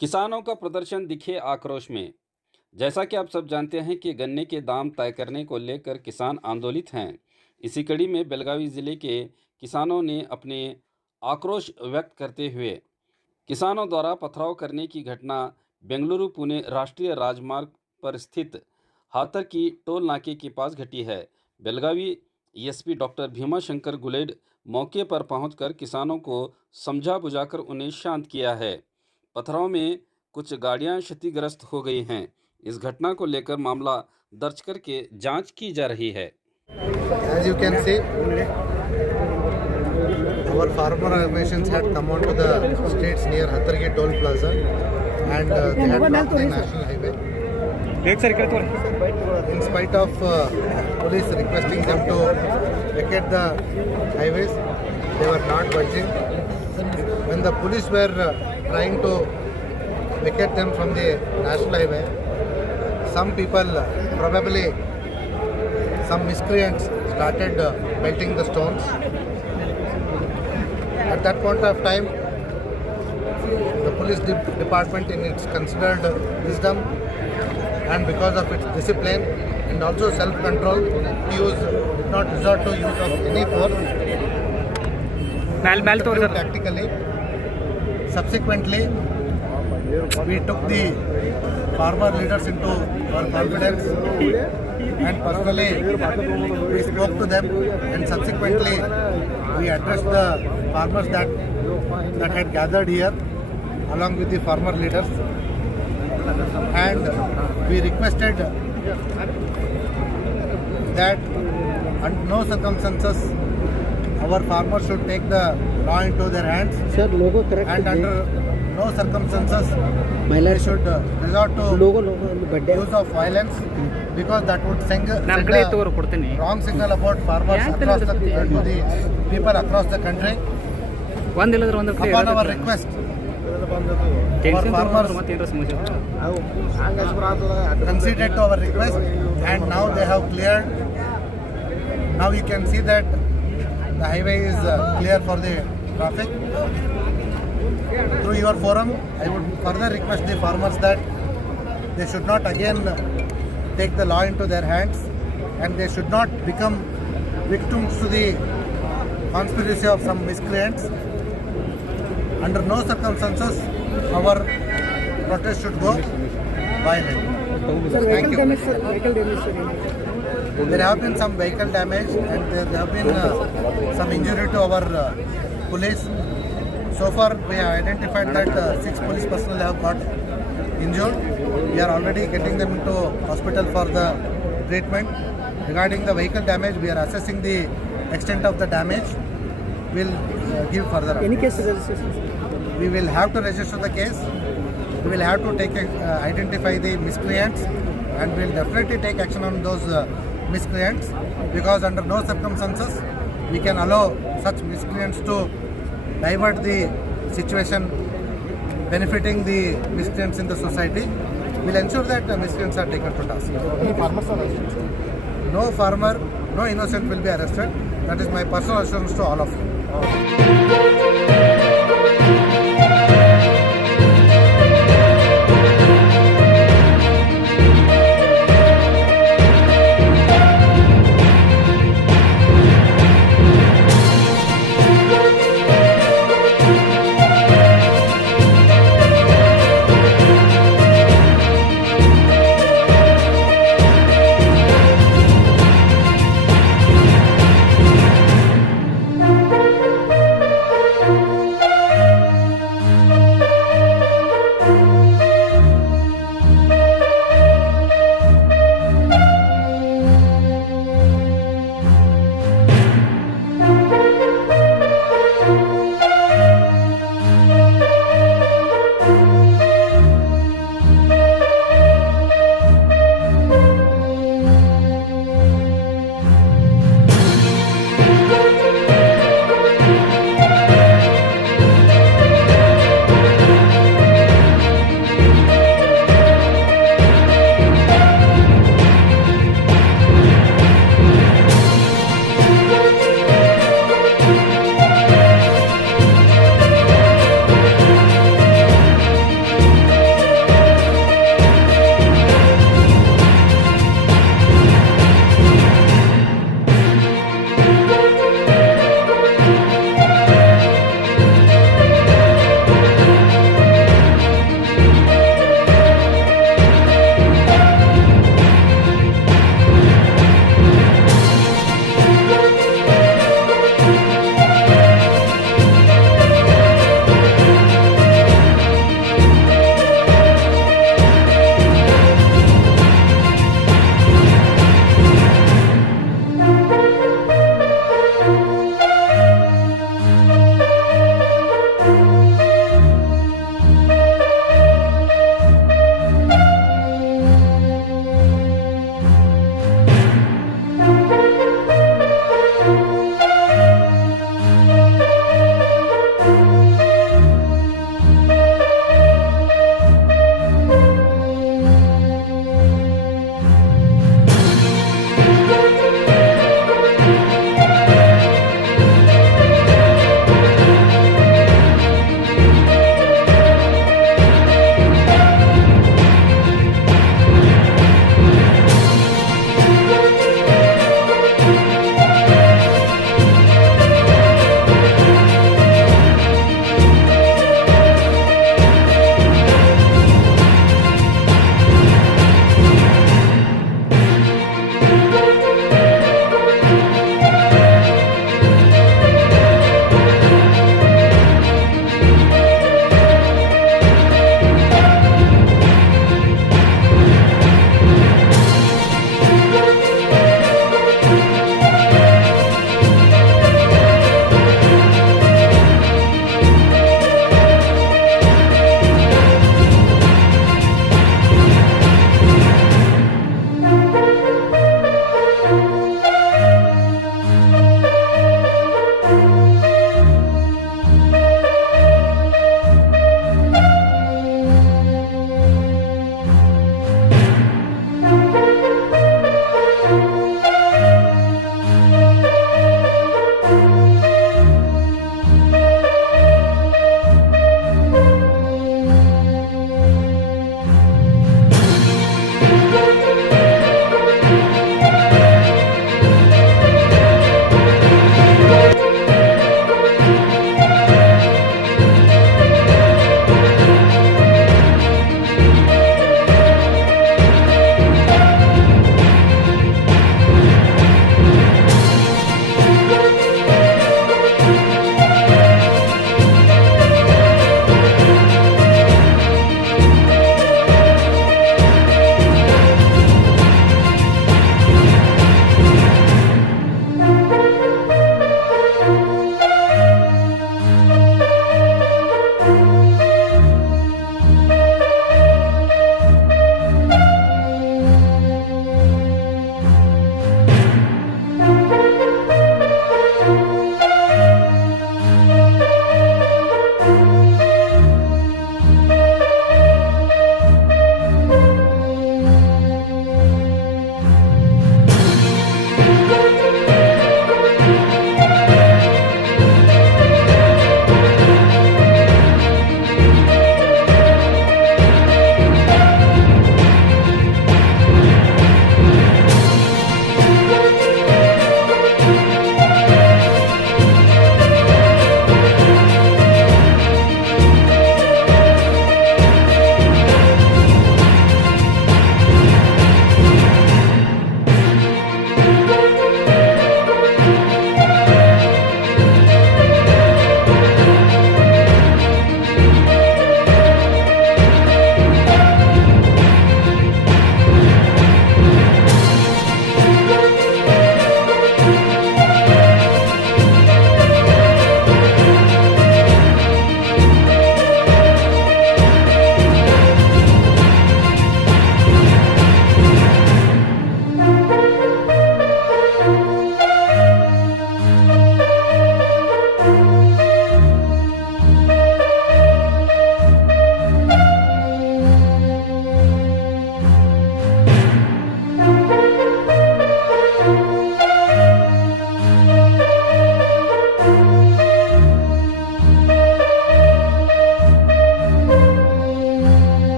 किसानों का प्रदर्शन दिखे आक्रोश में। जैसा कि आप सब जानते हैं कि गन्ने के दाम तय करने को लेकर किसान आंदोलित हैं। इसी कड़ी में बेलगावी जिले के किसानों ने अपने आक्रोश व्यक्त करते हुए किसानों द्वारा पथराव करने की घटना बेंगलुरु पुणे राष्ट्रीय राजमार्ग पर स्थित हाथर की टोल नाके के पास घटी है। बेलगावी एसपी डॉक्टर भीमाशंकर गुलेड मौके पर पहुंचकर किसानों को समझा बुझाकर उन्हें शांत किया है। पथराव में कुछ गाड़ियां क्षतिग्रस्त हो गई हैं। इस घटना को लेकर मामला दर्ज करके जांच की जा रही है। As you can see, our farmer organizations had come onto the streets near Hathargi Toll Plaza and they had blocked the national highway. In spite of police requesting them to vacate the highways, they were not budging. When the police were trying to vacate them from the national highway, some people, probably some miscreants, started melting the stones. At that point of time, the police department, in its considered wisdom and because of its discipline and also self-control, did not resort to use of any force. Tactically, subsequently, we took the farmer leaders into our confidence and personally we spoke to them, and subsequently we addressed the farmers that had gathered here along with the farmer leaders, and we requested that under no circumstances our farmers should take the law into their hands, and under no circumstances they should resort to use of violence, because that would send a wrong signal about farmers across to the people across the country. Upon our request, our farmers conceded to our request, and now they have cleared. Now you can see that the highway is clear for the traffic. Through your forum, I would further request the farmers that they should not again take the law into their hands, and they should not become victims to the conspiracy of some miscreants. Under no circumstances our protest should go violent. Thank you. There have been some vehicle damage and there have been some injury to our police. So far we have identified that 6 police personnel have got injured. We are already getting them into hospital for the treatment. Regarding the vehicle damage, we are assessing the extent of the damage. We'll give further. Any case registration? We will have to register the case. We will have to take identify the miscreants, and we will definitely take action on those miscreants, because under no circumstances we can allow such miscreants to divert the situation benefiting the miscreants in the society. We will ensure that miscreants are taken to task. Any farmers are arrested? No farmer, no innocent will be arrested. That is my personal assurance to all of you.